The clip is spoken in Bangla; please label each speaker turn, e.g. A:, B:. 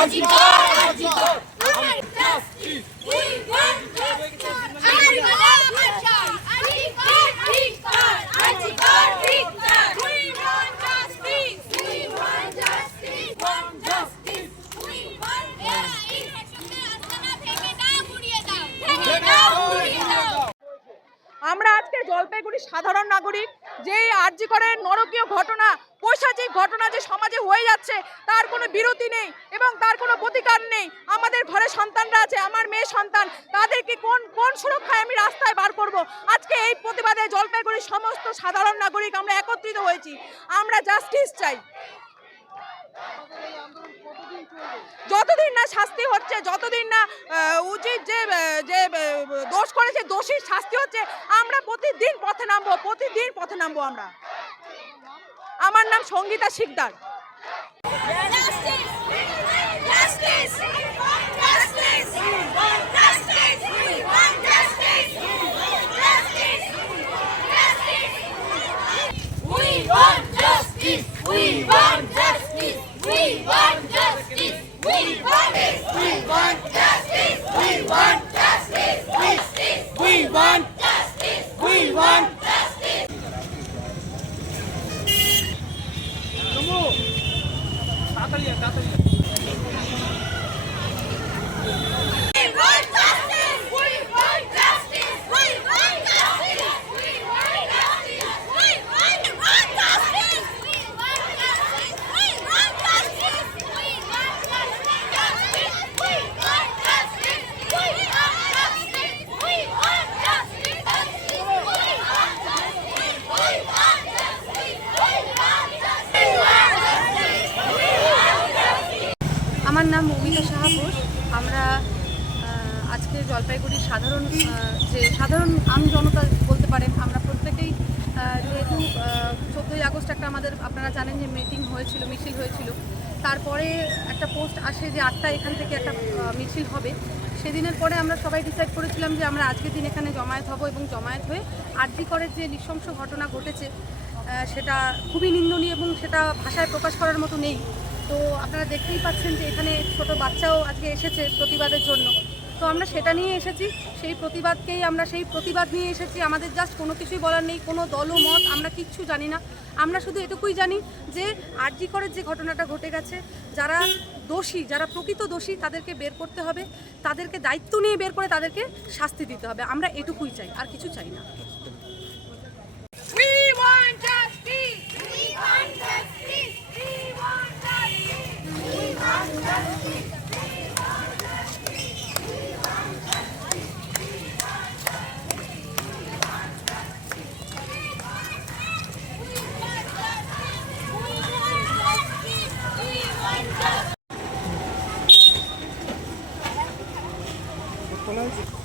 A: Magical! আমরা
B: আজকে জলপাইগুড়ি সাধারণ নাগরিক যে আর্জি করে নরকীয় ঘটনা, পৈশাচিক ঘটনা যে সমাজে হয়ে যাচ্ছে, তার কোনো বিরতি নেই এবং তার কোনো প্রতিকার নেই। আমাদের ঘরে সন্তানরা আছে, আমার মেয়ে সন্তান, তাদেরকে কোন কোন সুরক্ষায় আমি রাস্তায় বার করব? আজকে এই প্রতিবাদে জলপাইগুড়ির সমস্ত সাধারণ নাগরিক আমরা একত্রিত হয়েছি। আমরা জাস্টিস চাই। যতদিন না শাস্তি হচ্ছে, যতদিন না উচিত যে যে করেছে দোষীর শাস্তি হচ্ছে, আমরা প্রতিদিন পথে নামবো, প্রতিদিন পথে নামবো আমরা। আমার নাম সঙ্গীতা শিকদার।
C: We want
D: আমার নাম মৌমিতা সাহা ঘোষ। আমরা আজকে জলপাইগুড়ির সাধারণ যে সাধারণ আম জনতা বলতে পারেন, আমরা প্রত্যেকেই যেহেতু চোদ্দোই আগস্ট একটা আমাদের, আপনারা জানেন যে মিটিং হয়েছিল, মিছিল হয়েছিল। তারপরে একটা পোস্ট আসে যে আটটা এখান থেকে একটা মিছিল হবে। সেদিনের পরে আমরা সবাই ডিসাইড করেছিলাম যে আমরা আজকের দিন এখানে জমায়েত হব এবং জমায়েত হয়ে আরজি করের যে নৃশংস ঘটনা ঘটেছে সেটা খুবই নিন্দনীয় এবং সেটা ভাষায় প্রকাশ করার মতো নেই। তো আপনারা দেখতেই পাচ্ছেন যে এখানে ছোট বাচ্চাও আজকে এসেছে প্রতিবাদের জন্য। তো আমরা সেটা নিয়ে এসেছি, সেই প্রতিবাদকেই আমরা সেই প্রতিবাদ নিয়ে এসেছি। আমাদের জাস্ট কোনো কিছুই বলার নেই, কোনো দলমত আমরা কিচ্ছু জানি না। আমরা শুধু এটুকুই জানি যে আরজি করের যে ঘটনাটা ঘটে গেছে, যারা দোষী, যারা প্রকৃত দোষী, তাদেরকে বের করতে হবে, তাদেরকে দায়িত্ব নিয়ে বের করে তাদেরকে শাস্তি দিতে হবে। আমরা এটুকুই চাই, আর কিছু চাই না।
A: guys.